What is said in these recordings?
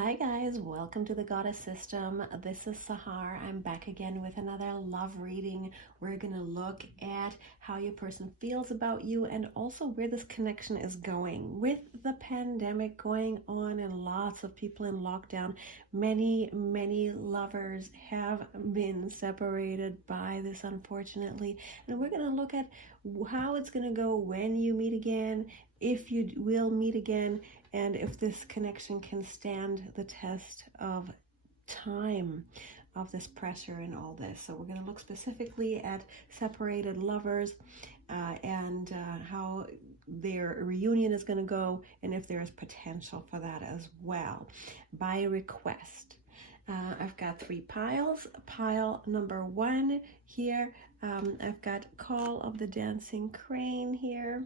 Hi guys, welcome to the Goddess System. This is Sahar. I'm back again with another love reading. We're going to look at how your person feels about you and also where this connection is going. With the pandemic going on and lots of people in lockdown, many lovers have been separated by this, unfortunately. And we're going to look at how it's going to go when you meet again, if you will meet again, and if this connection can stand the test of time, of this pressure and all this. So we're going to look specifically at separated lovers and how their reunion is going to go, and if there is potential for that as well, by request. I've got 3 piles. Pile number 1 here, I've got Call of the Dancing Crane here.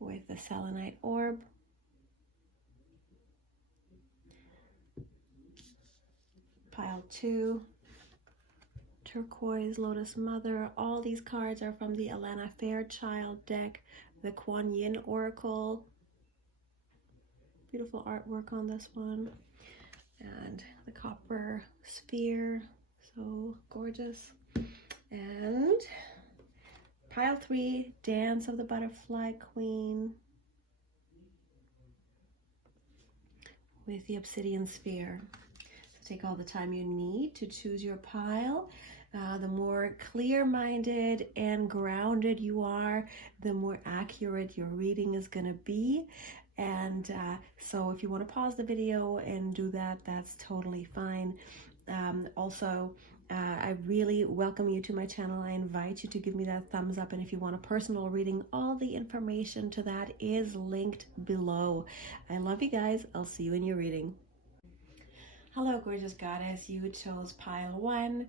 With the selenite orb. Pile 2, turquoise lotus mother. All these cards are from the Alana Fairchild deck, the Kuan Yin oracle. Beautiful artwork on this one. And the copper sphere, so gorgeous. And pile 3, Dance of the Butterfly Queen with the obsidian sphere. So take all the time you need to choose your pile. The more clear-minded and grounded you are, the more accurate your reading is going to be. And so if you want to pause the video and do that, that's totally fine. Also, I really welcome you to my channel. I invite you to give me that thumbs up, and if you want a personal reading, all the information to that is linked below. I love you guys. I'll see you in your reading. Hello, gorgeous goddess. You chose pile 1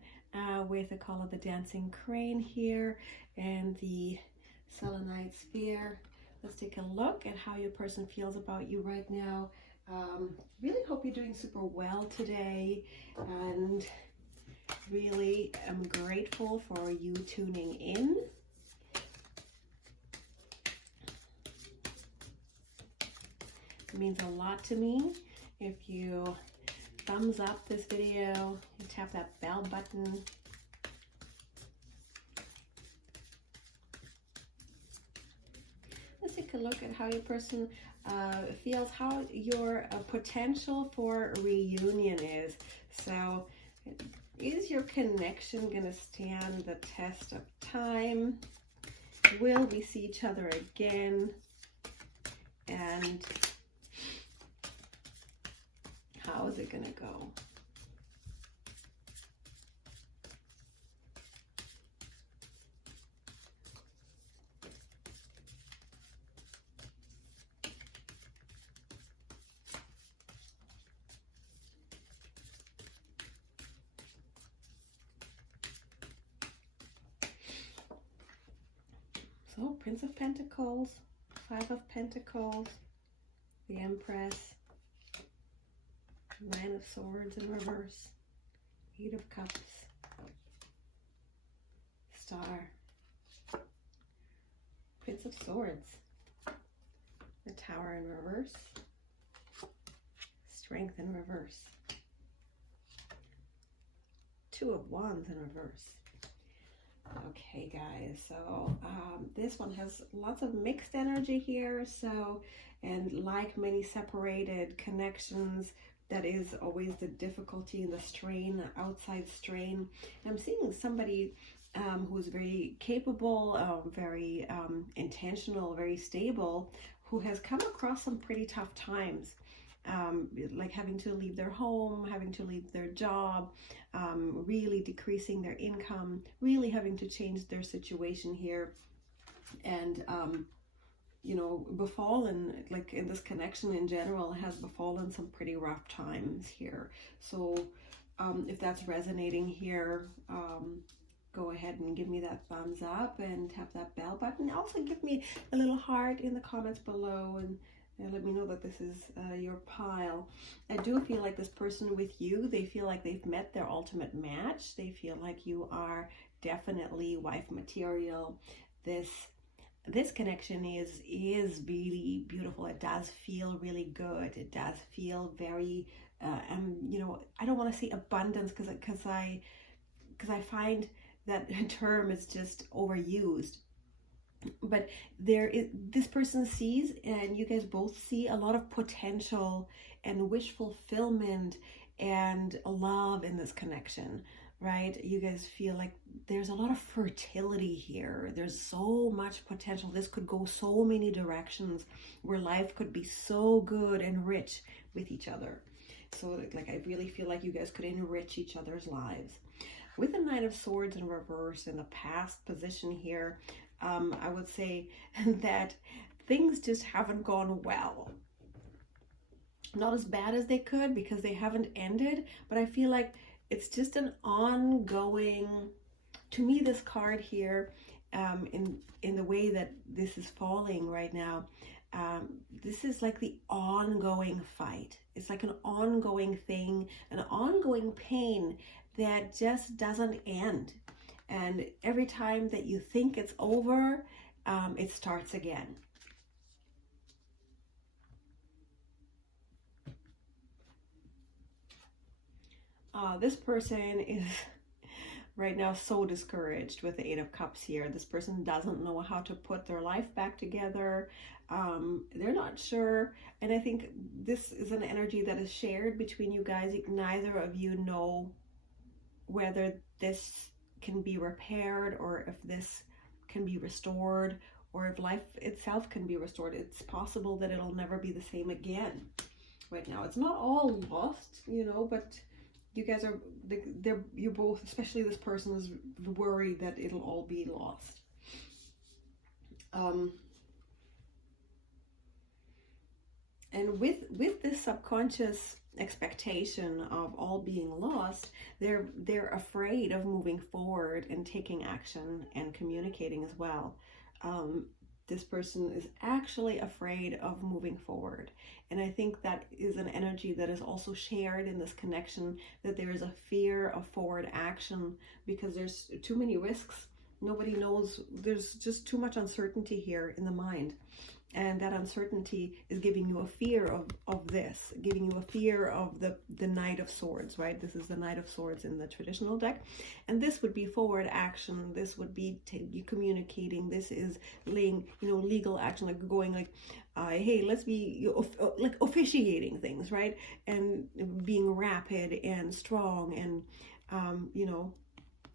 with the Call of the Dancing Crane here and the selenite sphere. Let's take a look at how your person feels about you right now. Really hope you're doing super well today, and really am grateful for you tuning in. It means a lot to me if you thumbs up this video, you tap that bell button. Let's take a look at how your person feels, how your potential for reunion is. So, is your connection going to stand the test of time? Will we see each other again? And how is it going to go? So, Prince of Pentacles, 5 of Pentacles, the Empress, 9 of Swords in reverse, 8 of Cups, Star, Prince of Swords, the Tower in reverse, Strength in reverse, 2 of Wands in reverse. Okay guys, so this one has lots of mixed energy here, so, and like many separated connections, that is always the difficulty and the strain, the outside strain. I'm seeing somebody who's very capable, very intentional, very stable, who has come across some pretty tough times. Like having to leave their home, having to leave their job, really decreasing their income, really having to change their situation here, and you know, befallen, like in this connection in general, has befallen some pretty rough times here. So if that's resonating here, go ahead and give me that thumbs up and tap that bell button. Also give me a little heart in the comments below, and let me know that this is your pile. I do feel like this person with you, they feel like they've met their ultimate match. They feel like you are definitely wife material. This this connection is really beautiful. It does feel really good. It does feel very, you know, I don't want to say abundance because I find that term is just overused. But this person sees, and you guys both see, a lot of potential and wish fulfillment and love in this connection, right? You guys feel like there's a lot of fertility here. There's so much potential. This could go so many directions where life could be so good and rich with each other. So like, I really feel like you guys could enrich each other's lives. With the Knight of Swords in reverse in the past position here, I would say that things just haven't gone well. Not as bad as they could because they haven't ended, but I feel like it's just an ongoing, to me, this card here, in the way that this is falling right now, this is like the ongoing fight. It's like an ongoing thing, an ongoing pain that just doesn't end. And every time that you think it's over, it starts again. This person is right now so discouraged with the Eight of Cups here. This person doesn't know how to put their life back together. They're not sure. And I think this is an energy that is shared between you guys. Neither of you know whether this can be repaired or if this can be restored or if life itself can be restored. It's possible that it'll never be the same again. Right now, it's not all lost, you know, but you guys are, you're both, especially this person, is worried that it'll all be lost. And with this subconscious expectation of all being lost, they're afraid of moving forward and taking action and communicating as well. This person is actually afraid of moving forward. And I think that is an energy that is also shared in this connection, that there is a fear of forward action because there's too many risks. Nobody knows. There's just too much uncertainty here in the mind. And that uncertainty is giving you a fear of this, giving you a fear of the Knight of Swords, right? This is the Knight of Swords in the traditional deck. And this would be forward action. This would be you communicating. This is laying, you know, legal action, like going like, hey, let's be like officiating things, right? And being rapid and strong and, you know,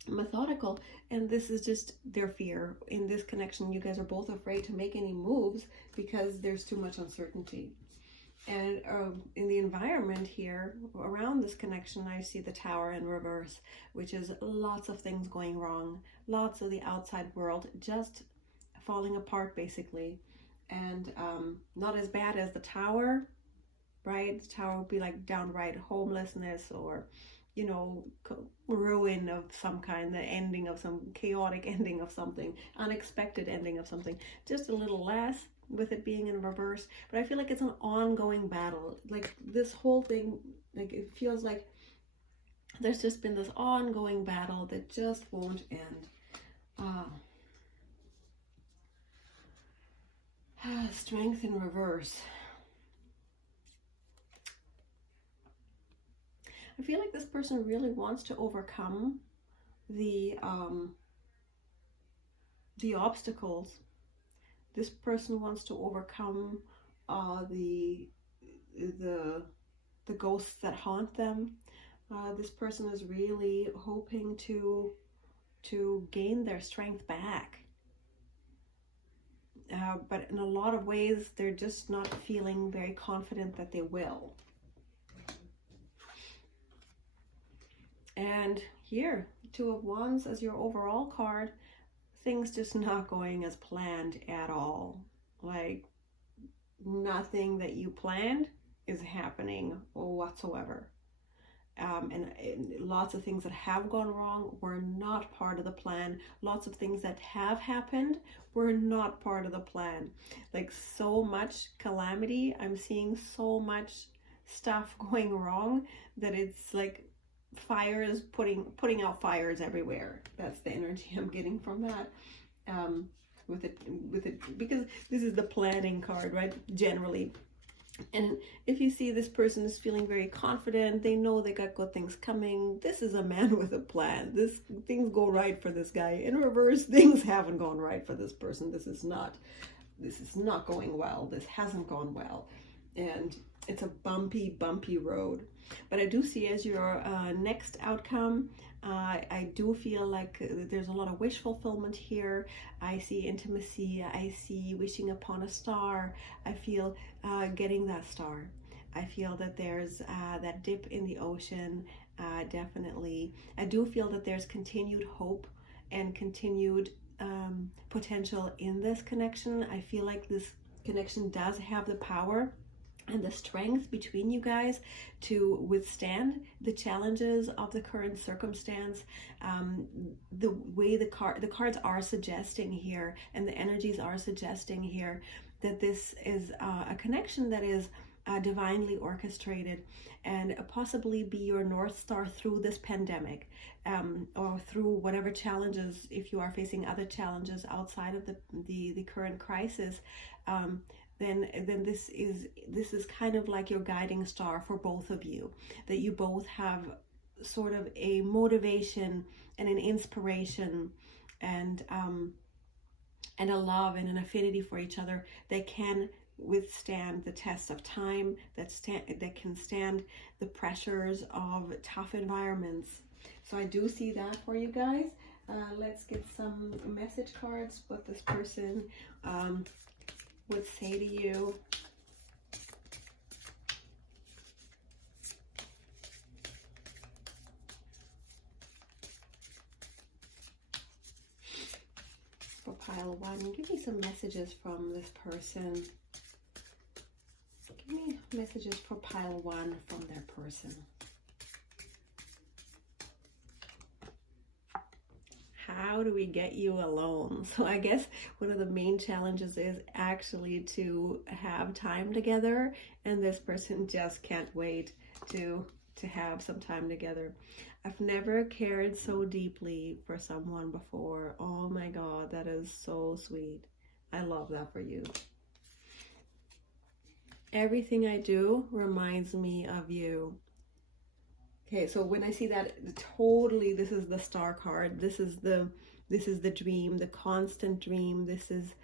methodical. And this is just their fear. In this connection, you guys are both afraid to make any moves because there's too much uncertainty. And in the environment here around this connection, I see the Tower in reverse, which is lots of things going wrong, lots of the outside world just falling apart basically. And not as bad as the Tower, right? The Tower would be like downright homelessness or, you know, ruin of some kind, the ending of some chaotic ending of something, unexpected ending of something. Just a little less with it being in reverse. But I feel like it's an ongoing battle. Like this whole thing, like it feels like there's just been this ongoing battle that just won't end. Strength in reverse. I feel like this person really wants to overcome the obstacles. This person wants to overcome the ghosts that haunt them. This person is really hoping to gain their strength back. But in a lot of ways, they're just not feeling very confident that they will. And here, Two of Wands as your overall card, things just not going as planned at all. Like nothing that you planned is happening whatsoever. And lots of things that have gone wrong were not part of the plan. Lots of things that have happened were not part of the plan. Like so much calamity. I'm seeing so much stuff going wrong that it's like fires putting out fires everywhere. That's the energy I'm getting from that. with it, because this is the planning card, right? Generally. And if you see this person is feeling very confident, they know they got good things coming. This is a man with a plan. Things go right for this guy. In reverse, things haven't gone right for this person. This is not going well. This hasn't gone well. And it's a bumpy road. But I do see as your next outcome, I do feel like there's a lot of wish fulfillment here. I see intimacy. I see wishing upon a star. I feel getting that star. I feel that there's that dip in the ocean, definitely. I do feel that there's continued hope and continued potential in this connection. I feel like this connection does have the power and the strength between you guys to withstand the challenges of the current circumstance. The way the cards are suggesting here, and the energies are suggesting here, that this is a connection that is divinely orchestrated and possibly be your North Star through this pandemic, or through whatever challenges, if you are facing other challenges outside of the current crisis. Then this is kind of like your guiding star for both of you, that you both have sort of a motivation and an inspiration and a love and an affinity for each other that can withstand the test of time, that can stand the pressures of tough environments. So I do see that for you guys. Let's get some message cards, what this person would say to you. For pile one, give me some messages from this person. Give me messages for pile one from their person. How do we get you alone? So I guess one of the main challenges is actually to have time together, and this person just can't wait to have some time together. I've never cared so deeply for someone before. Oh my God, that is so sweet. I love that for you. Everything I do reminds me of you. Okay, so when I see that, totally, this is the star card. This is the dream, the constant dream. This is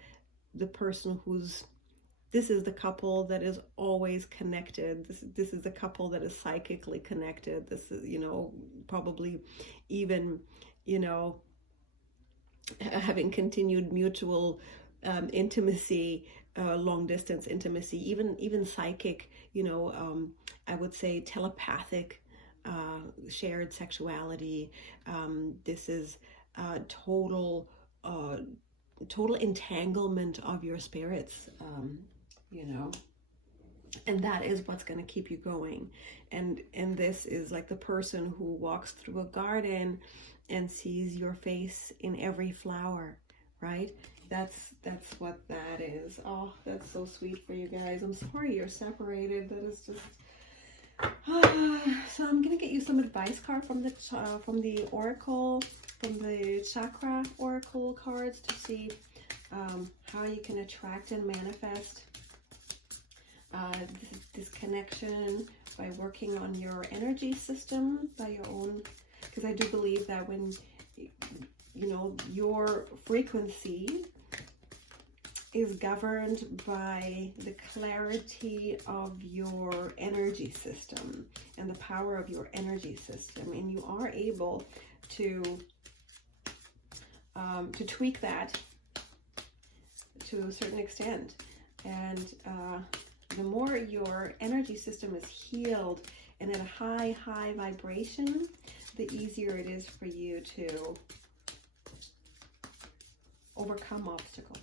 the person this is the couple that is always connected. This is the couple that is psychically connected. This is, probably even, having continued mutual intimacy, long distance intimacy, even psychic, I would say telepathic, shared sexuality. This is total entanglement of your spirits, and that is what's going to keep you going. And this is like the person who walks through a garden and sees your face in every flower, right? That's what that is. Oh, that's so sweet for you guys. I'm sorry you're separated. That is just so I'm gonna get you some advice card from the oracle, from the chakra oracle cards, to see how you can attract and manifest this connection by working on your energy system, by your own, because I do believe that when your frequency is governed by the clarity of your energy system and the power of your energy system, and you are able to tweak that to a certain extent. And the more your energy system is healed and at a high vibration, the easier it is for you to overcome obstacles.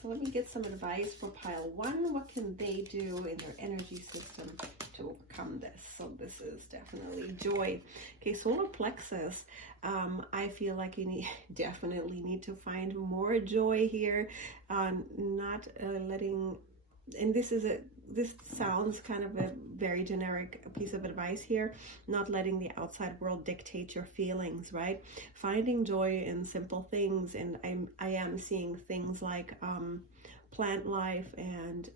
So let me get some advice for pile one. What can they do in their energy system to overcome this? So this is definitely joy. Okay, solar plexus. I feel like you definitely need to find more joy here. Not letting, and this is this sounds kind of a very generic piece of advice here, not letting the outside world dictate your feelings, right? Finding joy in simple things. And I am seeing things like plant life and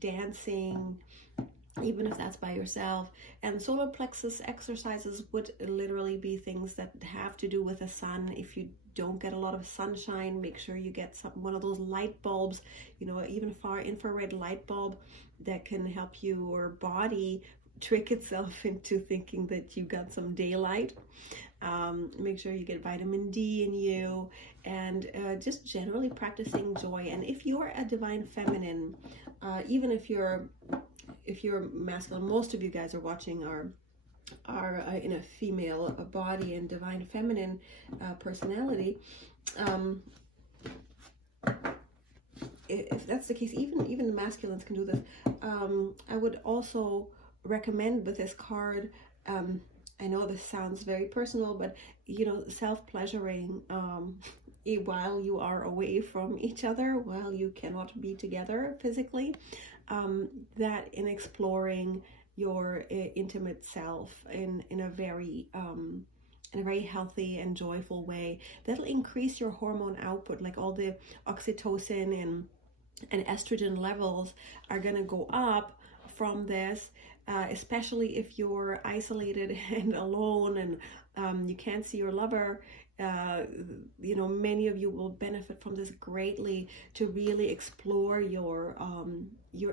dancing, even if that's by yourself. And solar plexus exercises would literally be things that have to do with the sun. If you don't get a lot of sunshine, make sure you get one of those light bulbs, you know, even far infrared light bulb that can help your body trick itself into thinking that you got some daylight. Make sure you get vitamin D in you, and just generally practicing joy. And if you're a divine feminine, even if you're masculine, most of you guys are watching are in a female body and divine feminine personality. If that's the case, even the masculines can do this. I would also recommend with this card, I know this sounds very personal, but you know, self-pleasuring while you are away from each other, while you cannot be together physically, that in exploring your intimate self in a very healthy and joyful way, that'll increase your hormone output. Like all the oxytocin and estrogen levels are going to go up from this, especially if you're isolated and alone and you can't see your lover. You know, many of you will benefit from this greatly, to really explore your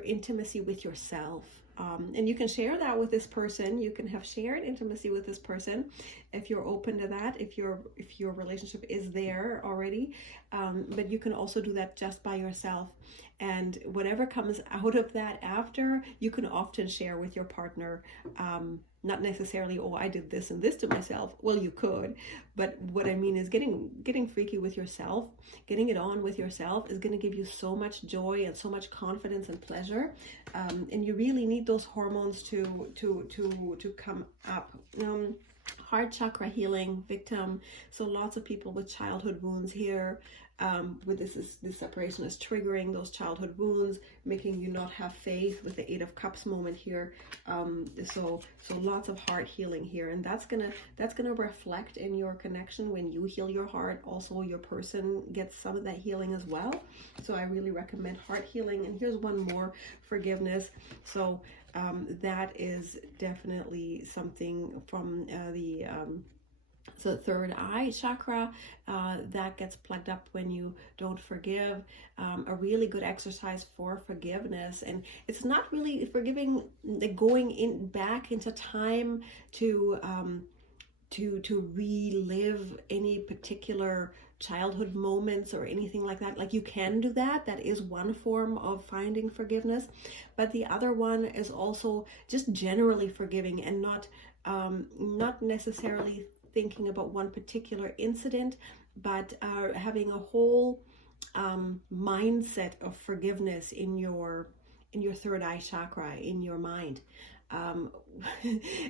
intimacy with yourself. And you can share that with this person. You can have shared intimacy with this person if you're open to that, if your relationship is there already. But you can also do that just by yourself. And whatever comes out of that after, you can often share with your partner. Not necessarily, oh, I did this and this to myself. Well, you could, but what I mean is getting freaky with yourself, getting it on with yourself is going to give you so much joy and so much confidence and pleasure. And you really need those hormones to come up. Heart chakra healing victim. So lots of people with childhood wounds here. With this separation is triggering those childhood wounds, making you not have faith with the 8 of Cups moment here. So lots of heart healing here, and that's gonna reflect in your connection when you heal your heart. Also, your person gets some of that healing as well. So I really recommend heart healing. And here's one more: forgiveness. So that is definitely something from so the third eye chakra that gets plugged up when you don't forgive. A really good exercise for forgiveness, and it's not really forgiving, going back into time to relive any particular childhood moments or anything like that. Like, you can do that. That is one form of finding forgiveness, but the other one is also just generally forgiving, and not necessarily thinking about one particular incident, but having a whole mindset of forgiveness in your third eye chakra, in your mind. And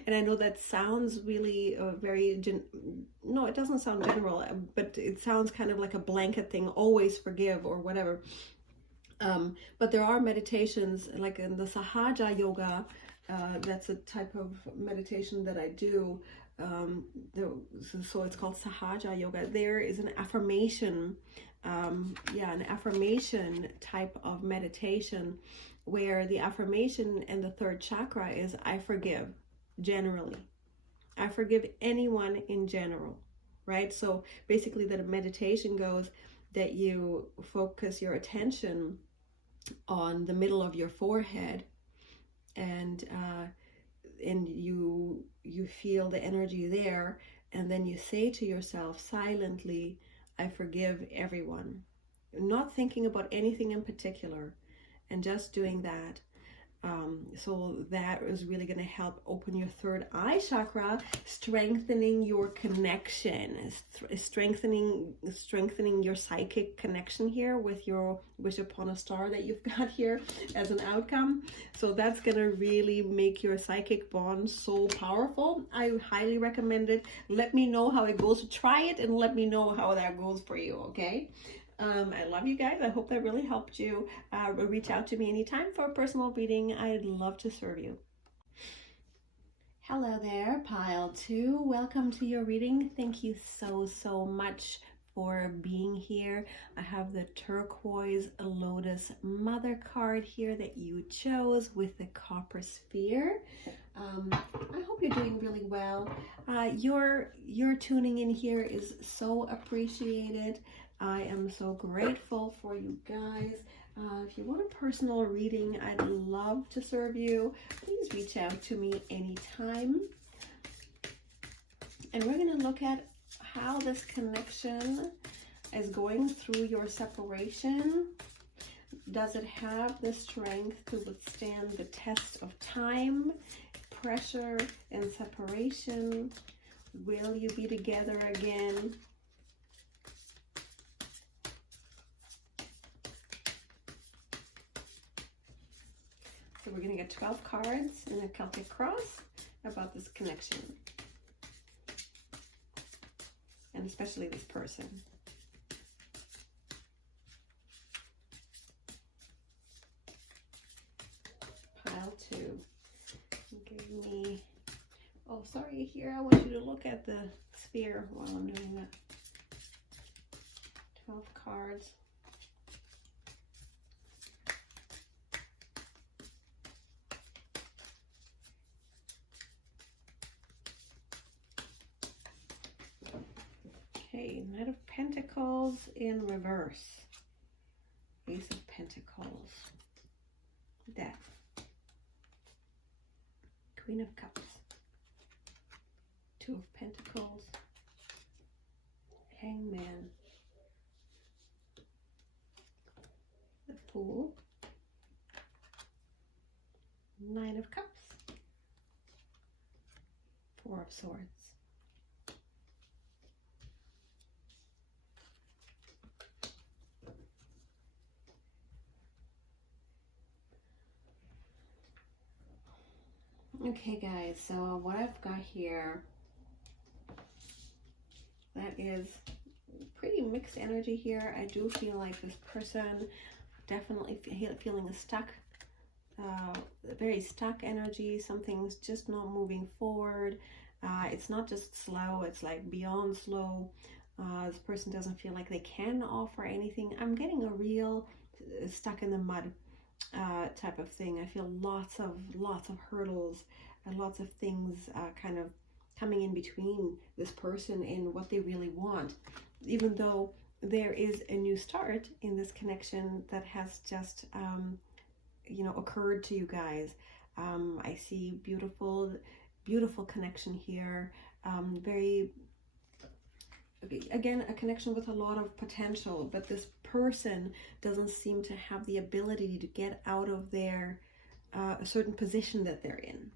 I know that sounds really no, it doesn't sound general, but it sounds kind of like a blanket thing, always forgive or whatever. But there are meditations, like in the Sahaja yoga, that's a type of meditation that I do. So it's called Sahaja yoga. There is an affirmation, an affirmation type of meditation, where the affirmation and the third chakra is I forgive. Generally, I forgive anyone in general, right? So basically, the meditation goes that you focus your attention on the middle of your forehead, and you feel the energy there, and then you say to yourself silently, I forgive everyone, not thinking about anything in particular, and just doing that. So that is really going to help open your third eye chakra, strengthening your connection, strengthening your psychic connection here with your wish upon a star that you've got here as an outcome. So that's going to really make your psychic bond so powerful. I highly recommend it. Let me know how it goes. Try it and let me know how that goes for you, okay? I love you guys. I hope that really helped you. Reach out to me anytime for a personal reading. I'd love to serve you. Hello there, pile 2. Welcome to your reading. Thank you so much for being here. I have the turquoise lotus mother card here that you chose with the copper sphere. I hope you're doing really well. Your tuning in here is so appreciated. I am so grateful for you guys. If you want a personal reading, I'd love to serve you. Please reach out to me anytime. And we're going to look at how this connection is going through your separation. Does it have the strength to withstand the test of time, pressure, and separation? Will you be together again? So we're going to get 12 cards in a Celtic cross about this connection. And especially this person. Pile 2. Give me... Oh, sorry, here I want you to look at the sphere while I'm doing that. 12 cards. Okay, Knight of Pentacles in reverse. Ace of Pentacles. Death. Queen of Cups. 2 of Pentacles. Hangman. The Fool. 9 of Cups. 4 of Swords. Okay guys, so what I've got here, that is pretty mixed energy here. I do feel like this person definitely feeling stuck, very stuck energy. Something's just not moving forward. It's not just slow, it's like beyond slow. This person doesn't feel like they can offer anything. I'm getting a real stuck in the mud type of thing. I feel lots of hurdles and lots of things kind of coming in between this person and what they really want, even though there is a new start in this connection that has just you know, occurred to you guys. I see beautiful connection here. Very, again, a connection with a lot of potential, but this person doesn't seem to have the ability to get out of their a certain position that they're in,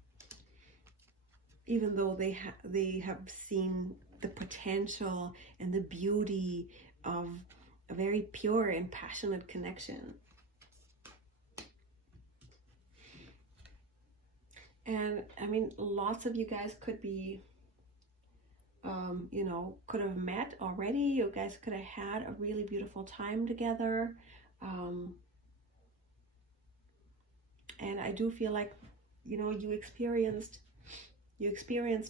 even though they have seen the potential and the beauty of a very pure and passionate connection. And I mean, lots of you guys could be you know, could have met already. You guys could have had a really beautiful time together. And I do feel like, you know, you experienced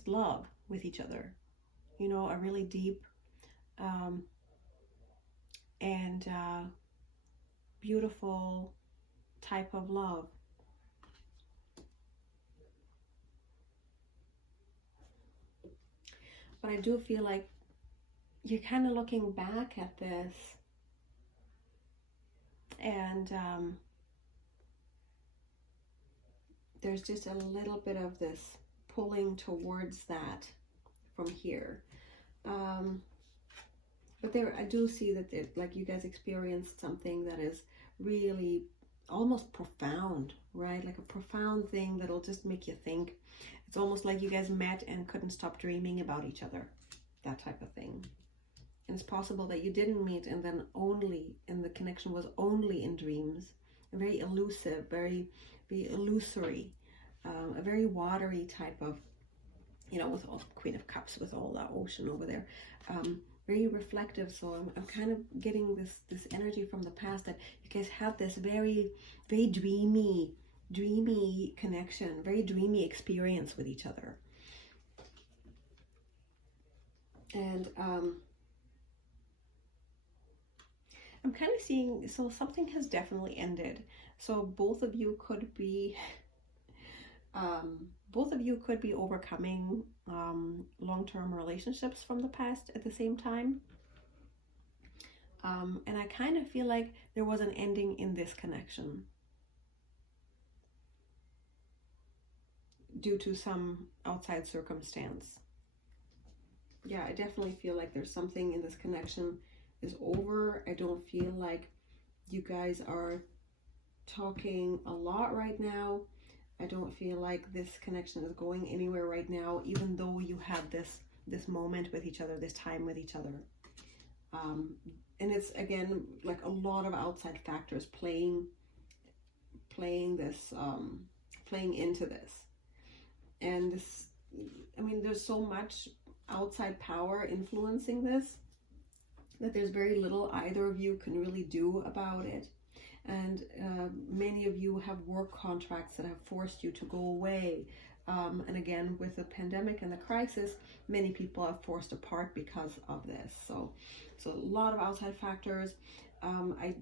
love with each other, you know, a really deep and beautiful type of love. But I do feel like you're kind of looking back at this and there's just a little bit of this pulling towards that from here. But there, I do see that like you guys experienced something that is really almost profound, right? Like a profound thing that'll just make you think. It's almost like you guys met and couldn't stop dreaming about each other, that type of thing. And it's possible that you didn't meet and then the connection was only in dreams. Very elusive, very illusory, a very watery type of, you know, with all Queen of Cups, with all that ocean over there. very reflective. So I'm kind of getting this energy from the past that you guys have this very, very dreamy connection, very dreamy experience with each other. And I'm kind of seeing, so something has definitely ended. So both of you could be overcoming long-term relationships from the past at the same time. And I kind of feel like there was an ending in this connection due to some outside circumstance. Yeah, I definitely feel like there's something in this connection is over. I don't feel like you guys are talking a lot right now. I don't feel like this connection is going anywhere right now, even though you had this moment with each other, this time with each other. And it's, again, like a lot of outside factors playing into this. And this, I mean, there's so much outside power influencing this that there's very little either of you can really do about it. And many of you have work contracts that have forced you to go away. And again, with the pandemic and the crisis, many people are forced apart because of this. So a lot of outside factors. I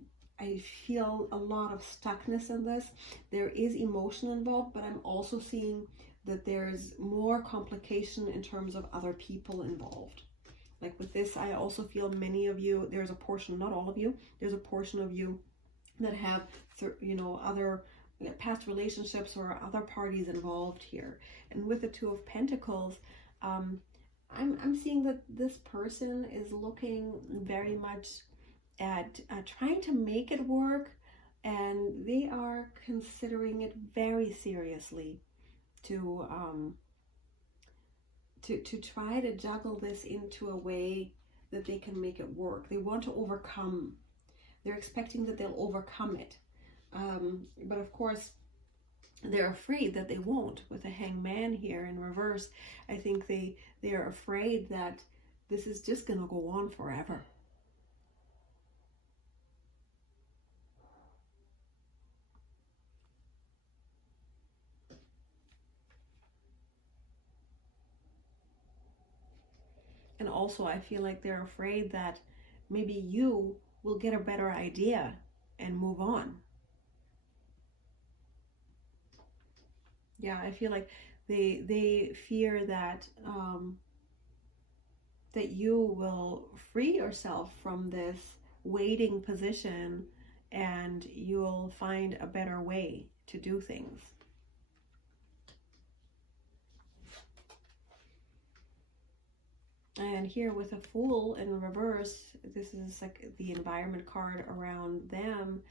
feel a lot of stuckness in this. There is emotion involved, but I'm also seeing that there's more complication in terms of other people involved. Like with this, I also feel many of you, there's a portion, not all of you, there's a portion of you that have, other past relationships or other parties involved here. And with the Two of Pentacles, I'm seeing that this person is looking very much at trying to make it work, and they are considering it very seriously to try to juggle this into a way that they can make it work. They want to overcome. They're expecting that they'll overcome it. But of course, they're afraid that they won't. With the Hangman here in reverse, I think they are afraid that this is just going to go on forever. And also, I feel like they're afraid that maybe you will get a better idea and move on. Yeah, I feel like they fear that that you will free yourself from this waiting position and you'll find a better way to do things. And here with a Fool in reverse, this is like the environment card around them,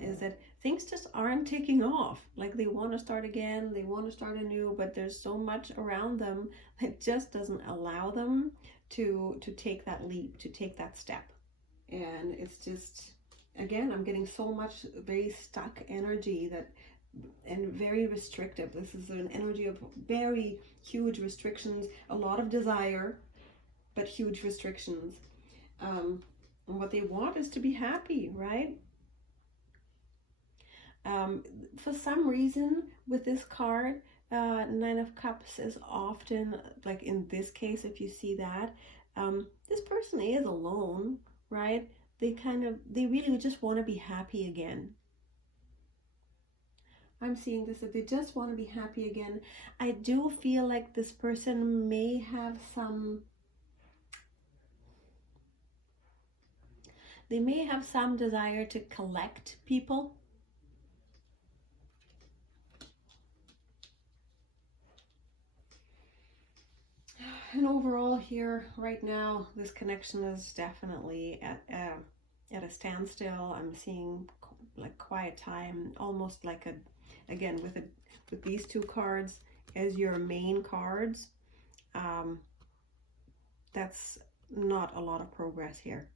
is that things just aren't taking off. Like they want to start again, they want to start anew, but there's so much around them that just doesn't allow them to take that leap, to take that step. And it's just, again, I'm getting so much very stuck energy and very restrictive. This is an energy of very huge restrictions, a lot of desire, but huge restrictions. And what they want is to be happy, right? For some reason, with this card, Nine of Cups is often, like in this case, if you see that, this person is alone, right? They really just want to be happy again. I'm seeing this, that they just want to be happy again. I do feel like this person may have some desire to collect people. And overall here, right now, this connection is definitely at a standstill. I'm seeing like quiet time, almost like again, with these two cards as your main cards, that's not a lot of progress here.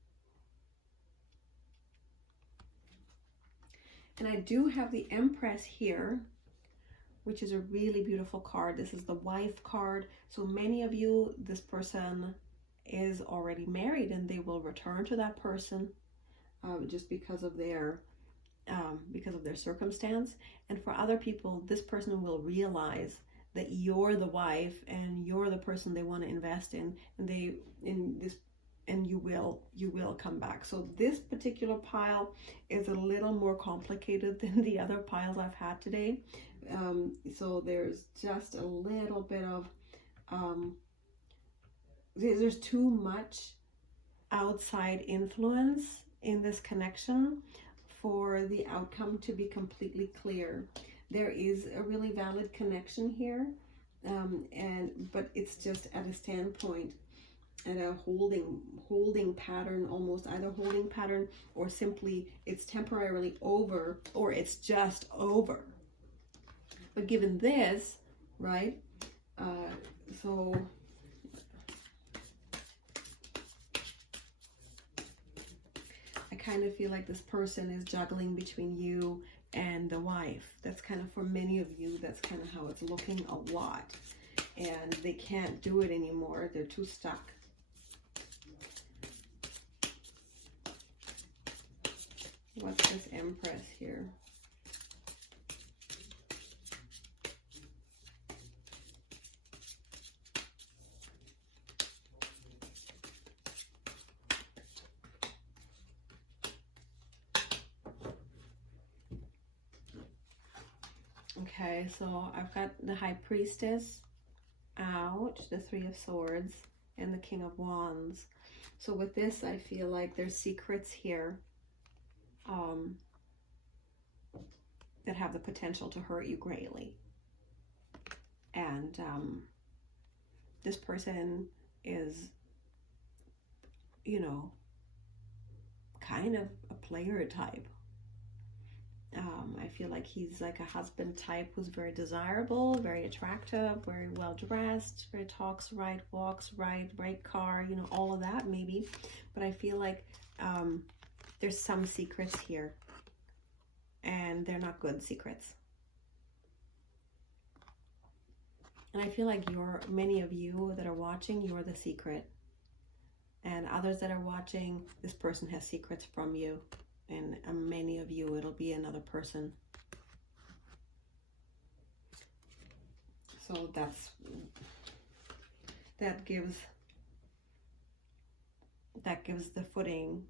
And I do have the Empress here, which is a really beautiful card. This is the wife card. So many of you, this person is already married and they will return to that person just because of their circumstance. And for other people, this person will realize that you're the wife and you're the person they want to invest in, and you will come back. So this particular pile is a little more complicated than the other piles I've had today. So there's just a little bit of there's too much outside influence in this connection for the outcome to be completely clear. There is a really valid connection here, but it's just at a standpoint, at a holding pattern, almost either holding pattern or simply it's temporarily over or it's just over. But given this, right, so I kind of feel like this person is juggling between you and the wife. That's kind of, for many of you, that's kind of how it's looking a lot. And they can't do it anymore. They're too stuck. What's this Empress here? Okay, so I've got the High Priestess out, the Three of Swords, and the King of Wands. So with this, I feel like there's secrets here that have the potential to hurt you greatly. And this person is, you know, kind of a player type. I feel like he's like a husband type who's very desirable, very attractive, very well dressed, very talks right, walks right, right car, you know, all of that maybe. But I feel like there's some secrets here, and they're not good secrets. And I feel like many of you that are watching, you're the secret. And others that are watching, this person has secrets from you. And many of you, it'll be another person. So that gives the footing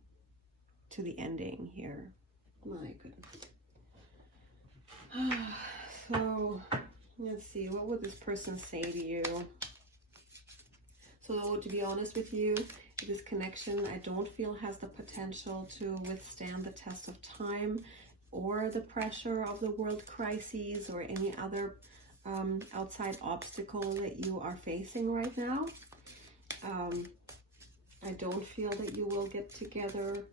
to the ending here. My goodness. So let's see, what would this person say to you? So to be honest with you, this connection I don't feel has the potential to withstand the test of time or the pressure of the world crises or any other outside obstacle that you are facing right now. I don't feel that you will get together,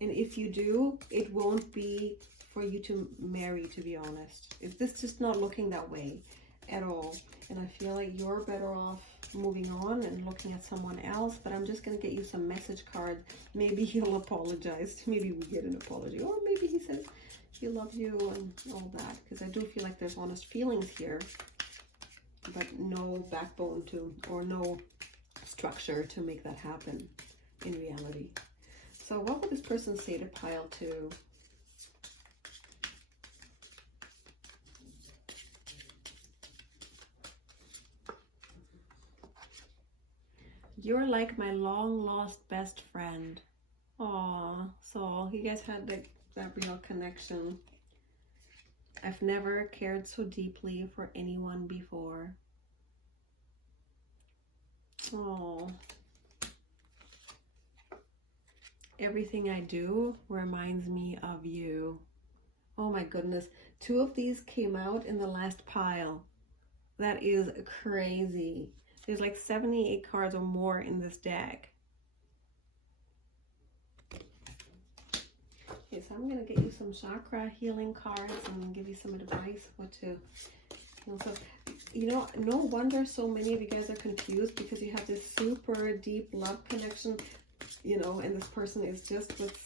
and if you do, it won't be for you to marry, to be honest. It's just not looking that way at all. And I feel like you're better off moving on and looking at someone else. But I'm just going to get you some message card. Maybe he'll apologize. Maybe we get an apology, or maybe he says he loves you and all that, because I do feel like there's honest feelings here, but no backbone to, or no structure to make that happen in reality. So what would this person say to pile 2? You're like my long lost best friend. Aw, so you guys had that real connection. I've never cared so deeply for anyone before. Oh, everything I do reminds me of you. Oh my goodness. 2 of these came out in the last pile. That is crazy. There's like 78 cards or more in this deck. Okay, so I'm going to get you some chakra healing cards and give you some advice what to heal. So, you know, no wonder so many of you guys are confused, because you have this super deep love connection, you know, and this person is just with,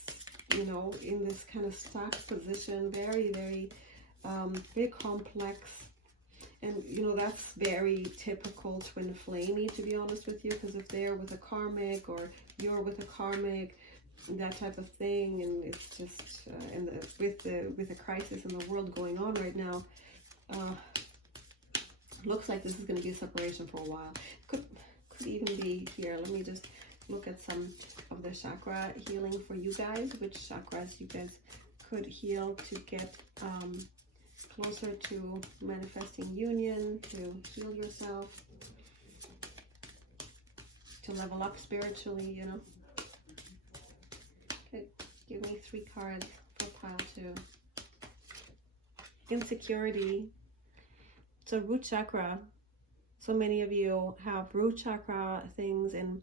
you know, in this kind of stuck position, very, very, very complex. And, you know, that's very typical twin flamey, to be honest with you, because if they're with a karmic or you're with a karmic, that type of thing, and it's just, and with the crisis in the world going on right now, looks like this is going to be a separation for a while. Could even be here. Let me just look at some of the chakra healing for you guys, which chakras you guys could heal to get closer to manifesting union, to heal yourself, to level up spiritually, you know. Okay, give me 3 cards for pile 2. Insecurity. So root chakra. So many of you have root chakra things, and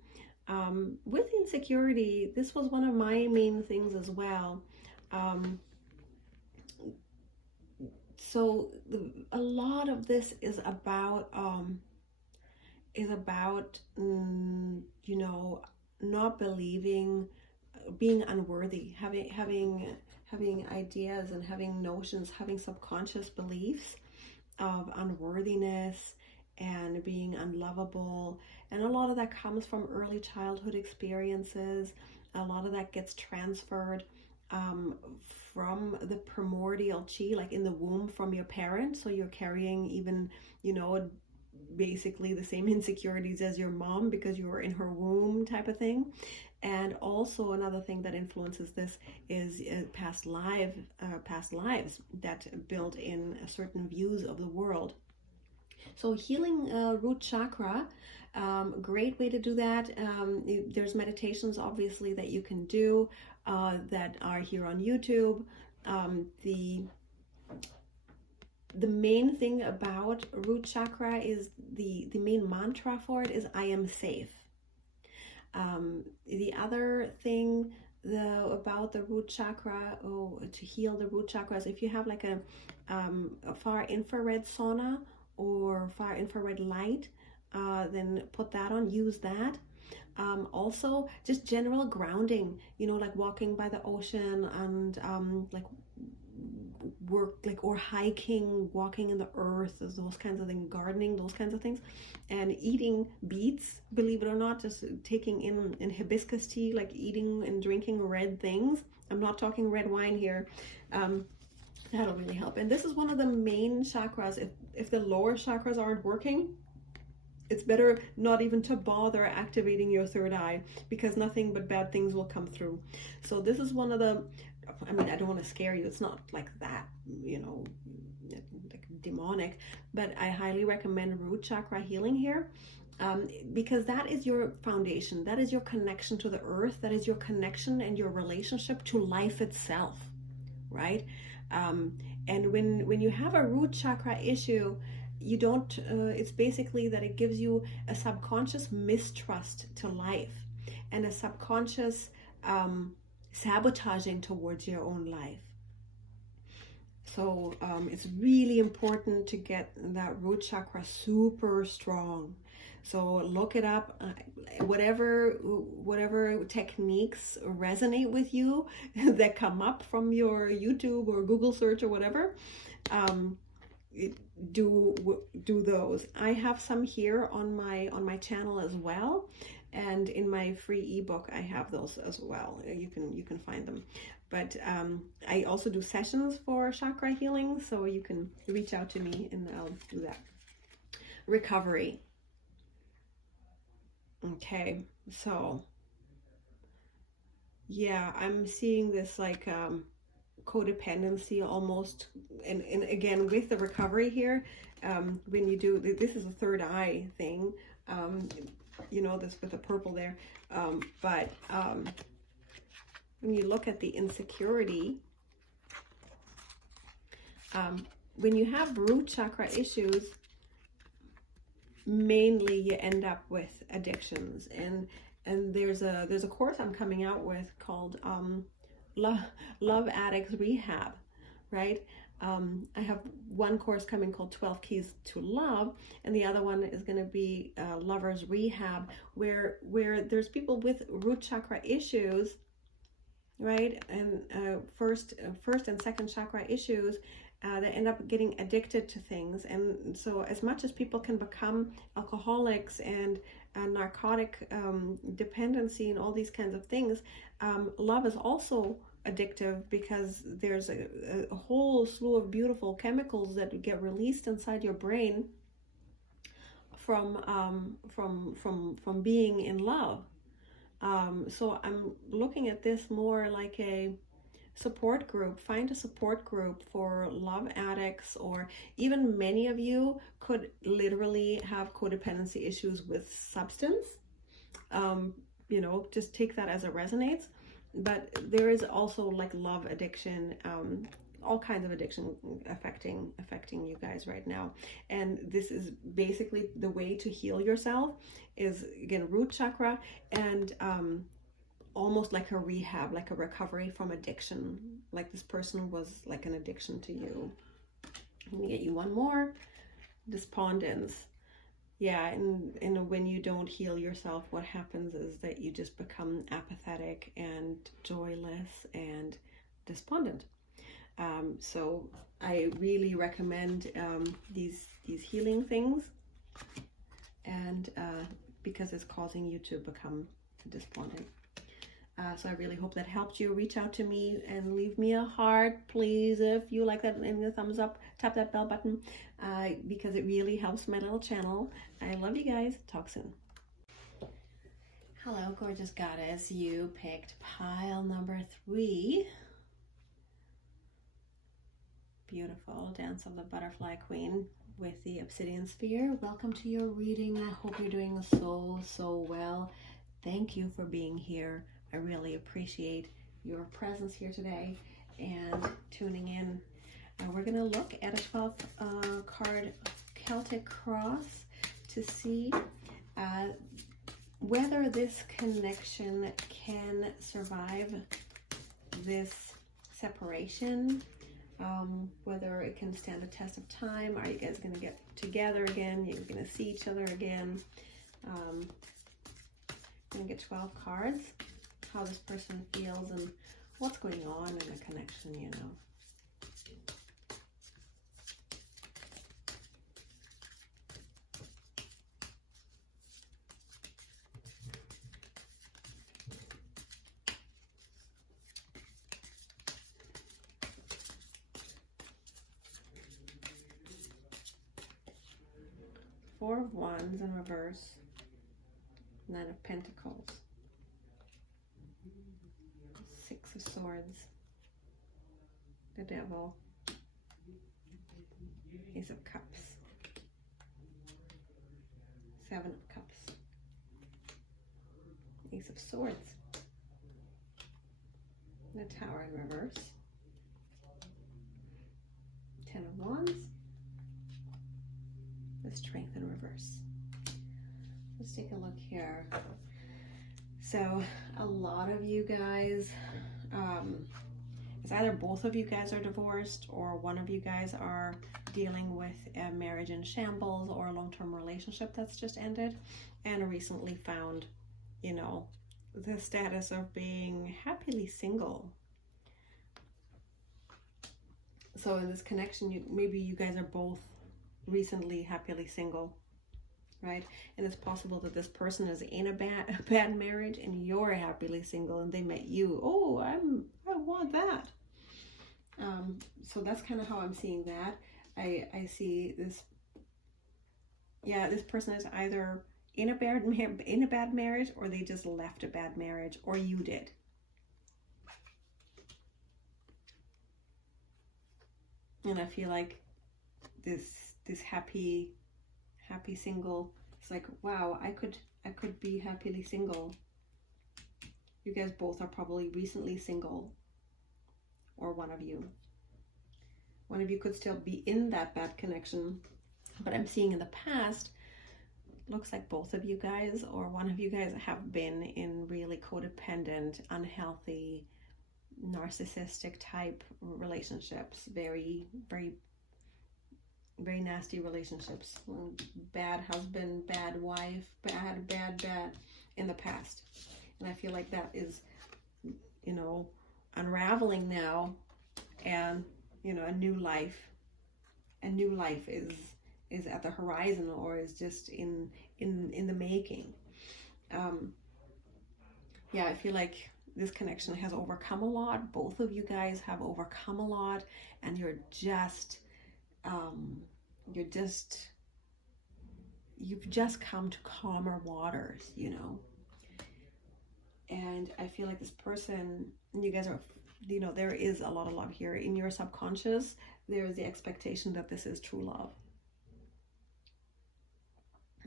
with insecurity, this was one of my main things as well. So a lot of this is about you know, not believing, being unworthy, having ideas and having notions, having subconscious beliefs of unworthiness and being unlovable. And a lot of that comes from early childhood experiences. A lot of that gets transferred from the primordial chi, like in the womb, from your parents. So you're carrying even, you know, basically the same insecurities as your mom because you were in her womb, type of thing. And also another thing that influences this is past lives that build in certain views of the world. So healing root chakra, great way to do that. There's meditations obviously that you can do that are here on YouTube. The main thing about root chakra is the main mantra for it is I am safe. The other thing about the root chakra, to heal the root chakras, if you have like a far infrared sauna or far infrared light, then put that on, use that. Also just general grounding, you know, like walking by the ocean and or hiking, walking in the earth, those kinds of things, gardening, those kinds of things, and eating beets, believe it or not, just taking in hibiscus tea, like eating and drinking red things. I'm not talking red wine here. That'll really help. And this is one of the main chakras. If the lower chakras aren't working, it's better not even to bother activating your third eye, because nothing but bad things will come through. So this is one of the, I mean, I don't want to scare you. It's not like that, you know, like demonic, but I highly recommend root chakra healing here, because that is your foundation. That is your connection to the earth. That is your connection and your relationship to life itself, right? And when you have a root chakra issue, you don't, it's basically that it gives you a subconscious mistrust to life and a subconscious sabotaging towards your own life. So it's really important to get that root chakra super strong. So look it up, whatever techniques resonate with you that come up from your YouTube or Google search or whatever, do those. I have some here on my channel as well, and in my free ebook I have those as well. You can find them. But I also do sessions for chakra healing, so you can reach out to me and I'll do that. Recovery. Okay, so yeah, I'm seeing this like codependency almost, and again with the recovery here, when you do this is a third eye thing, you know, this with the purple there, but when you look at the insecurity, when you have root chakra issues, mainly you end up with addictions, and there's a course I'm coming out with called Love Addicts Rehab, right? I have one course coming called 12 Keys to Love, and the other one is going to be Lovers Rehab, where there's people with root chakra issues, right? And first and second chakra issues, they end up getting addicted to things. And so as much as people can become alcoholics and narcotic dependency and all these kinds of things, love is also addictive, because there's a whole slew of beautiful chemicals that get released inside your brain from being in love. So I'm looking at this more like a support group. Find a support group for love addicts, or even many of you could literally have codependency issues with substance. Just take that as it resonates. But there is also like love addiction, all kinds of addiction affecting you guys right now. And this is basically the way to heal yourself is, again, root chakra, and almost like a rehab, like a recovery from addiction, like this person was like an addiction to you. I'm gonna get you one more. Despondence. Yeah, and when you don't heal yourself, what happens is that you just become apathetic and joyless and despondent. So I really recommend these healing things, and because it's causing you to become despondent. So I really hope that helped you. Reach out to me and leave me a heart, please, if you like that, and a thumbs up. Tap that bell button because it really helps my little channel. I love you guys. Talk soon. Hello, gorgeous goddess. You picked pile number 3. Beautiful. Dance of the Butterfly Queen with the Obsidian Sphere. Welcome to your reading. I hope you're doing so well. Thank you for being here. I really appreciate your presence here today and tuning in. We're going to look at a 12 card Celtic cross to see whether this connection can survive this separation, whether it can stand the test of time. Are you guys going to get together again? You're going to see each other again? I'm going to get 12 cards, how this person feels and what's going on in the connection, you know. Four of Wands in reverse, 9 of Pentacles, 6 of Swords, the Devil, Ace of Cups, 7 of Cups, Ace of Swords, the Tower in reverse, 10 of Wands, the Strength in reverse. Let's take a look here. So a lot of you guys, it's either both of you guys are divorced or one of you guys are dealing with a marriage in shambles or a long-term relationship that's just ended and recently found, you know, the status of being happily single. So in this connection, maybe you guys are both recently happily single, right? And it's possible that this person is in a bad marriage and you're happily single and they met you. Oh, I want that. So that's kind of how I'm seeing that. I see this. Yeah, this person is either in a bad marriage, or they just left a bad marriage, or you did. And I feel like this happy single, it's like, wow, I could be happily single. You guys both are probably recently single, or one of you could still be in that bad connection, but I'm seeing in the past, looks like both of you guys or one of you guys have been in really codependent, unhealthy, narcissistic type relationships, very nasty relationships, bad husband, bad wife, bad in the past. And I feel like that is, you know, unraveling now, and you know, a new life is at the horizon, or is just in the making. Yeah, I feel like this connection has overcome a lot. Both of you guys have overcome a lot, and you've just come to calmer waters, you know. And I feel like this person, you guys are, you know, there is a lot of love here. In your subconscious, there is the expectation that this is true love,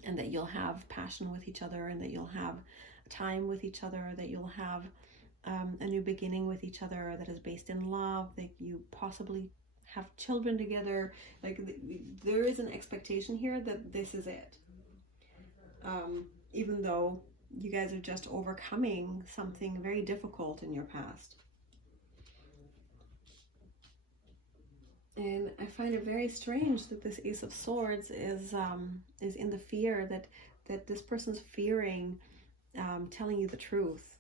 and that you'll have passion with each other, and that you'll have time with each other, that you'll have a new beginning with each other that is based in love, that you possibly have children together. Like, there is an expectation here that this is it. Even though you guys are just overcoming something very difficult in your past. And I find it very strange that this Ace of Swords is in the fear that this person's fearing telling you the truth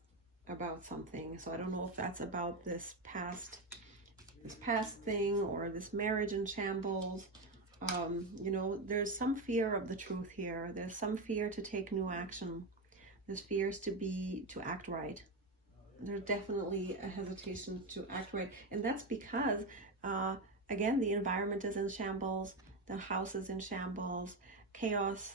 about something. So I don't know if that's about this past thing, or this marriage in shambles. You know, there's some fear of the truth here. There's some fear to take new action. There's fears to act right. There's definitely a hesitation to act right. And that's because, again, the environment is in shambles. The house is in shambles. Chaos,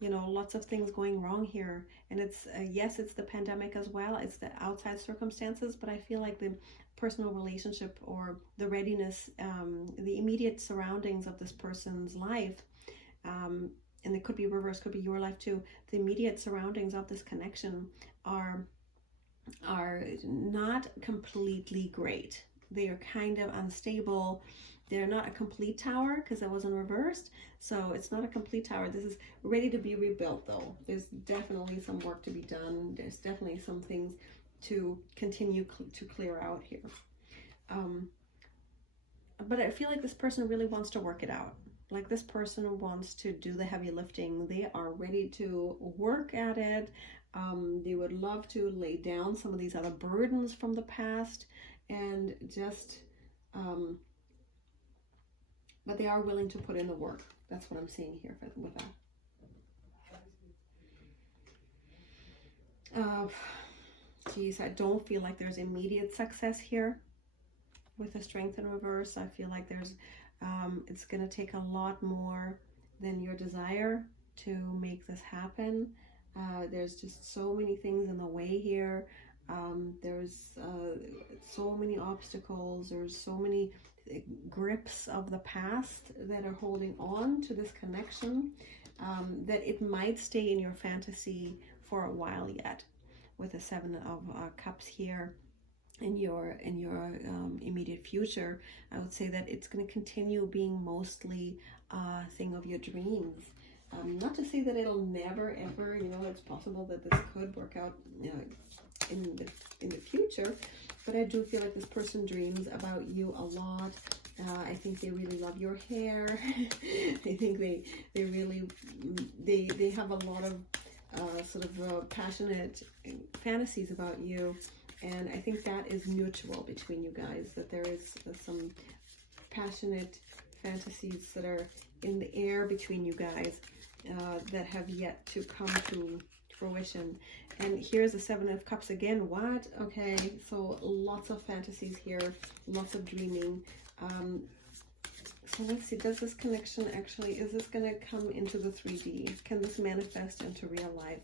you know, lots of things going wrong here. And it's, yes, it's the pandemic as well. It's the outside circumstances. But I feel like the personal relationship, or the readiness, the immediate surroundings of this person's life, and it could be reversed, could be your life too. The immediate surroundings of this connection are not completely great. They are kind of unstable. They're not a complete tower, because it wasn't reversed. So it's not a complete tower. This is ready to be rebuilt, though. There's definitely some work to be done. There's definitely some things to continue to clear out here. But I feel like this person really wants to work it out. Like, this person wants to do the heavy lifting. They are ready to work at it. They would love to lay down some of these other burdens from the past, and just, but they are willing to put in the work. That's what I'm seeing here with that. Geez, I don't feel like there's immediate success here with the Strength in reverse. I feel like there's, it's going to take a lot more than your desire to make this happen. There's just so many things in the way here. There's so many obstacles. There's so many grips of the past that are holding on to this connection, that it might stay in your fantasy for a while yet. With the Seven of Cups here in your immediate future, I would say that it's going to continue being mostly a thing of your dreams. Not to say that it'll never ever, you know, it's possible that this could work out, you know, in the future, but I do feel like this person dreams about you a lot. I think they really love your hair. I think they really they have a lot of sort of passionate fantasies about you, and I think that is mutual between you guys, that there is some passionate fantasies that are in the air between you guys, that have yet to come to fruition. And here's the Seven of Cups again. What? Okay, so lots of fantasies here, lots of dreaming. So let's see, does this connection actually, is this going to come into the 3D? Can this manifest into real life?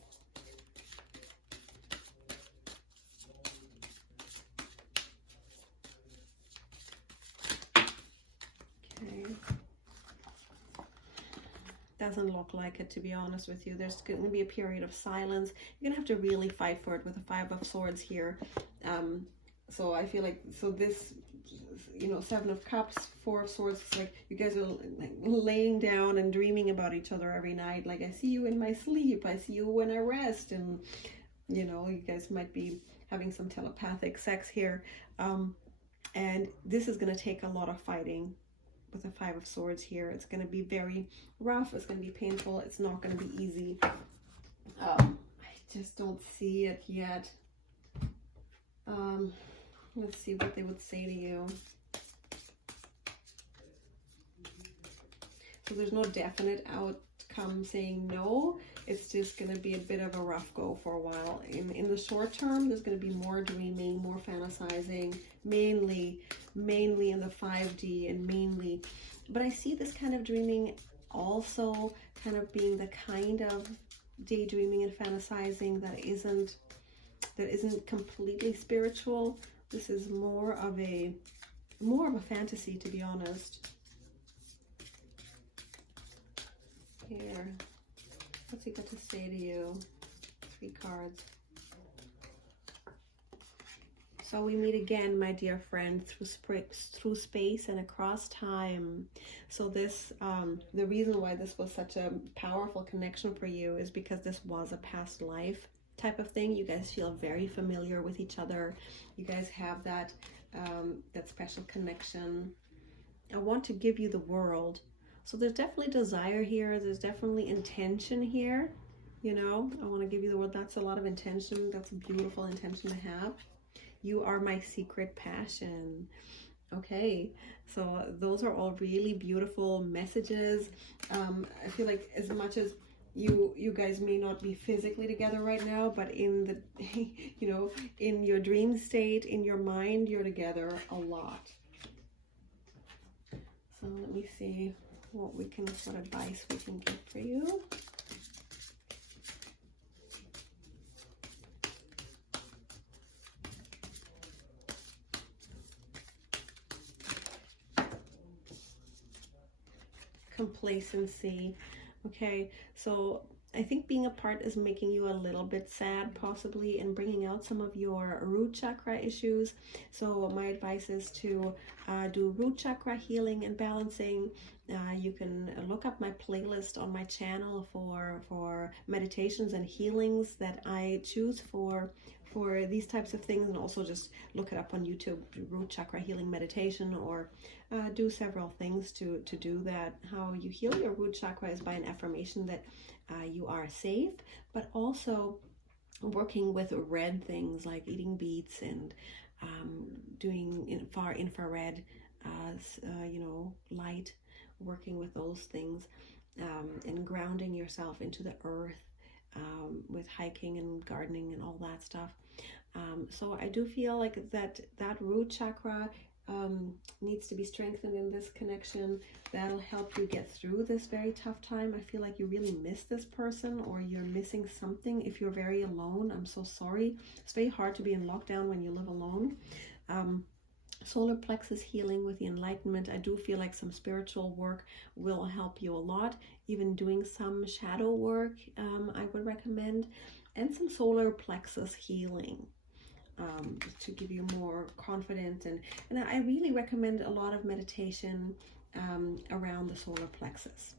Okay. Doesn't look like it, to be honest with you. There's going to be a period of silence. You're going to have to really fight for it with the Five of Swords here. So I feel like, so this, you know, Seven of Cups, Four of Swords, it's like you guys are like laying down and dreaming about each other every night. Like, I see you in my sleep, I see you when I rest, and you know, you guys might be having some telepathic sex here. And this is going to take a lot of fighting with the Five of Swords here. It's going to be very rough, it's going to be painful, it's not going to be easy. I just don't see it yet. Let's see what they would say to you. So there's no definite outcome saying no. It's just going to be a bit of a rough go for a while. In the short term, there's going to be more dreaming, more fantasizing, mainly in the 5D and mainly. But I see this kind of dreaming also kind of being the kind of daydreaming and fantasizing that isn't completely spiritual. This is more of a fantasy, to be honest. Here, what's he got to say to you? 3 cards. So we meet again, my dear friend, through space and across time. So this, the reason why this was such a powerful connection for you is because this was a past life type of thing. You guys feel very familiar with each other. You guys have that that special connection. I want to give you the world. So there's definitely desire here. There's definitely intention here. You know, I want to give you the world. That's a lot of intention. That's a beautiful intention to have. You are my secret passion. Okay, so those are all really beautiful messages. I feel like as much as you guys may not be physically together right now, but in the, you know, in your dream state, in your mind, you're together a lot. So let me see what advice we can give for you. Complacency. Okay, so I think being apart is making you a little bit sad, possibly, and bringing out some of your root chakra issues. So my advice is to do root chakra healing and balancing. You can look up my playlist on my channel for meditations and healings that I choose for these types of things, and also just look it up on YouTube, root chakra healing meditation, or do several things to do that. How you heal your root chakra is by an affirmation that you are safe, but also working with red things like eating beets and doing far infrared you know, light, working with those things, and grounding yourself into the earth with hiking and gardening and all that stuff. So I do feel like that root chakra needs to be strengthened in this connection. That'll help you get through this very tough time. I feel like you really miss this person, or you're missing something. If you're very alone, I'm so sorry. It's very hard to be in lockdown when you live alone. Solar plexus healing with the enlightenment. I do feel like some spiritual work will help you a lot. Even doing some shadow work, I would recommend, and some solar plexus healing to give you more confidence. And I really recommend a lot of meditation around the solar plexus,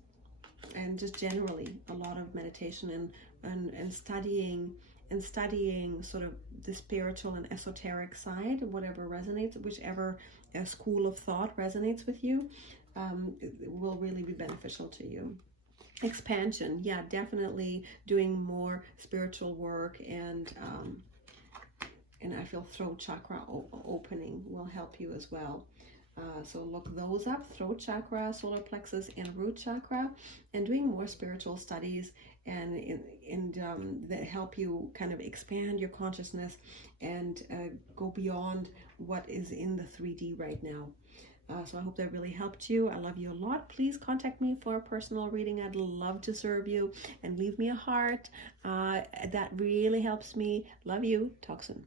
and just generally a lot of meditation and studying sort of the spiritual and esoteric side, whatever resonates, whichever school of thought resonates with you, it will really be beneficial to you. Expansion, yeah, definitely doing more spiritual work, and I feel throat chakra opening will help you as well. So look those up: throat chakra, solar plexus, and root chakra, and doing more spiritual studies and that help you kind of expand your consciousness and go beyond what is in the 3D right now. So I hope that really helped you. I love you a lot. Please contact me for a personal reading. I'd love to serve you, and leave me a heart. That really helps me. Love you. Talk soon.